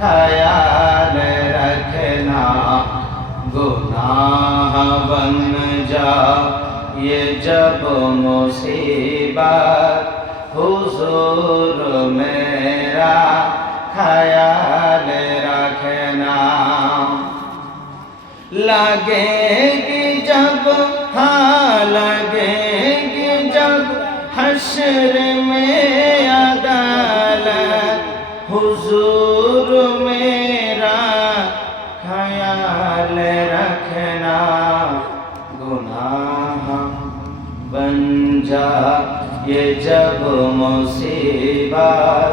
خیال رکھنا گناہ بن جا یہ جب مصیبت حضور میرا خیال رکھنا لگے گی جب ہاں لگے گی جب حشر میں عدالت حضور میرا خیال رکھنا گناہ بن جا، یہ جب مصیبت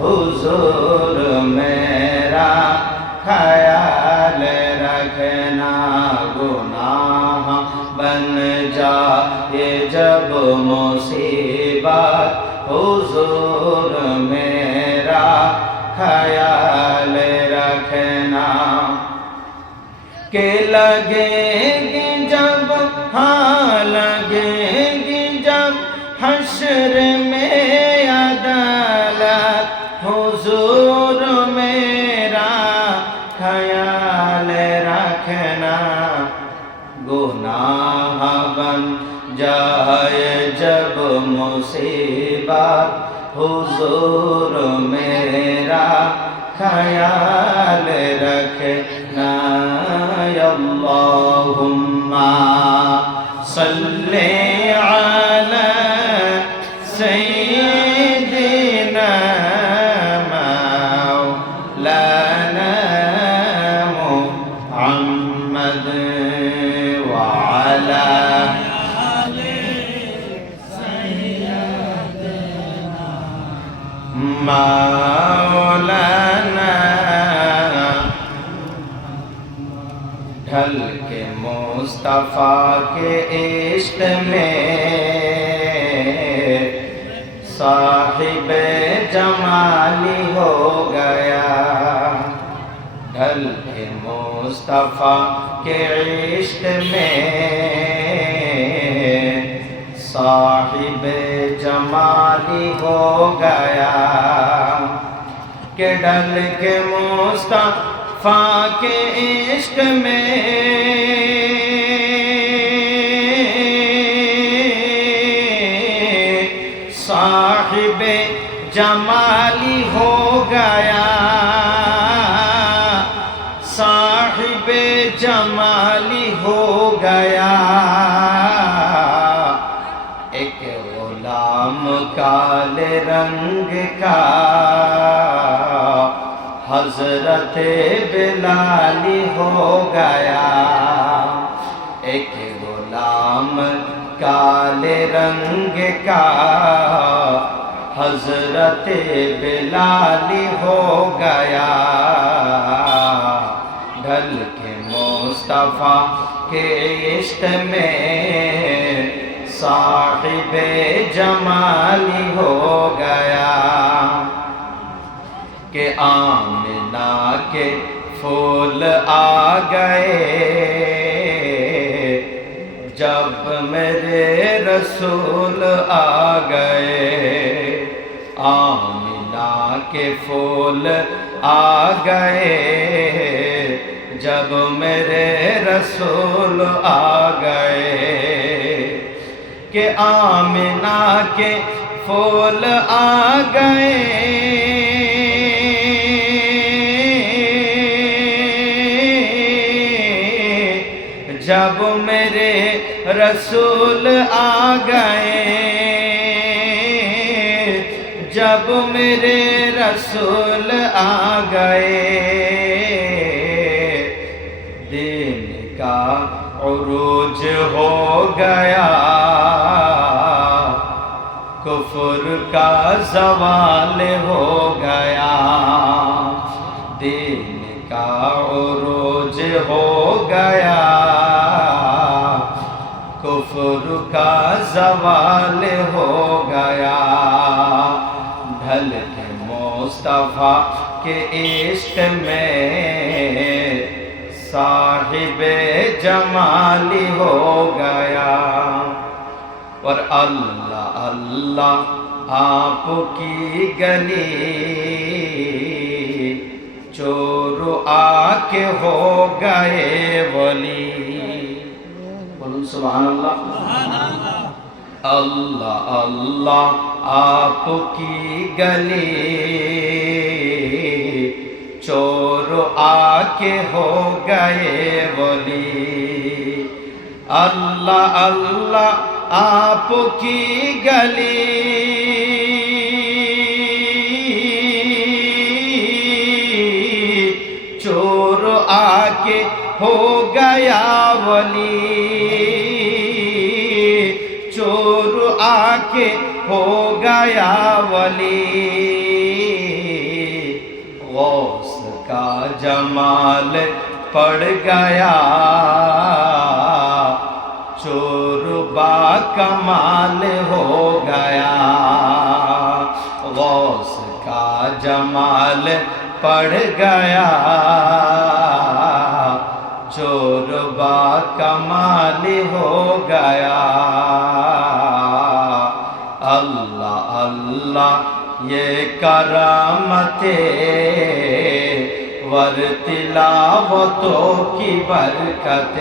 حضور میرا خیال رکھنا گناہ بن جا، یہ جب مصیبت حضور میرا کہ لگیں گی جب ہاں لگیں گی جب حشر میں عدالت حضور میرا خیال رکھنا گناہ بن جائے جب مصیبت حضور میرا مولاي اللهم صل على سيدنا مولانا محمد وعلى آل سيدنا محمد مصطفیٰ کے عشق میں صاحب جمالی ہو گیا۔ ڈھل کے مصطفیٰ کے عشق میں صاحب جمالی ہو گیا۔ کہ ڈل کے مصطفیٰ کے عشق میں صاحب جمالی ہو گیا۔ صاحب جمالی ہو گیا۔ ایک غلام کال رنگ کا۔ حضرت بلالی ہو گیا۔ ایک غلام کال رنگ کا۔ حضرت بلالی ہو گیا۔ ڈھل کے مصطفیٰ کے عشق میں صاحب جمالی ہو گیا۔ کہ آمنہ کے پھول آ گئے۔ جب میرے رسول آ گئے۔ آمنہ کے پھول آ گئے۔ جب میرے رسول آ گئے کہ آمنہ کے پھول آ گئے۔ جب میرے رسول آ گئے جب میرے رسول آ گئے دین کا عروج ہو گیا کفر کا زوال ہو گیا دین کا عروج ہو گیا کفر کا زوال ہو گیا مصطفیٰ کے عشق میں صاحب جمالی ہو گیا۔ اور اللہ اللہ آپ کی گلی چور آ کے ہو گئے ولی۔ سبحان اللہ۔ اللہ اللہ آپ کی گلی کے ہو گئے ولی اللہ اللہ آپ کی گلی چور آ کے ہو گیا ولی چور آ کے ہو گیا ولی جمال پڑ گیا۔ چور با کمال ہو گیا۔ غوث کا جمال پڑ گیا۔ چور با کمال ہو گیا۔ اللہ اللہ، یہ کرامت ور تلاوتوں کی برکت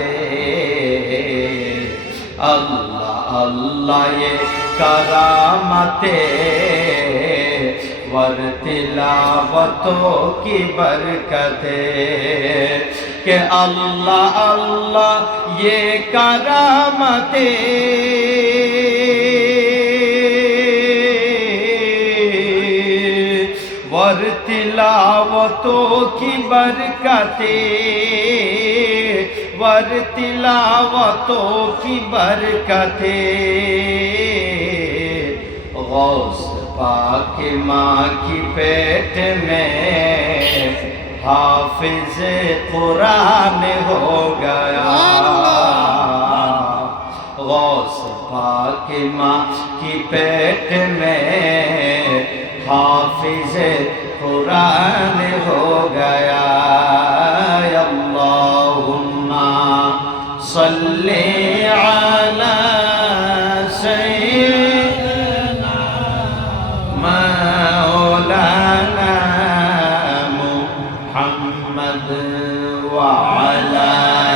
اللہ اللہ یہ کرامت ور تلاوتوں کی برکت کہ اللہ اللہ یہ کرامت تلاوتوں کی برکت ور تلاوتوں کی برکت غوث پاک ماں کی پیٹ میں حافظ قرآن ہو گیا۔ غوث پاک ماں کی پیٹ میں حافظ قرآن ہو گیا اللہم صلی علی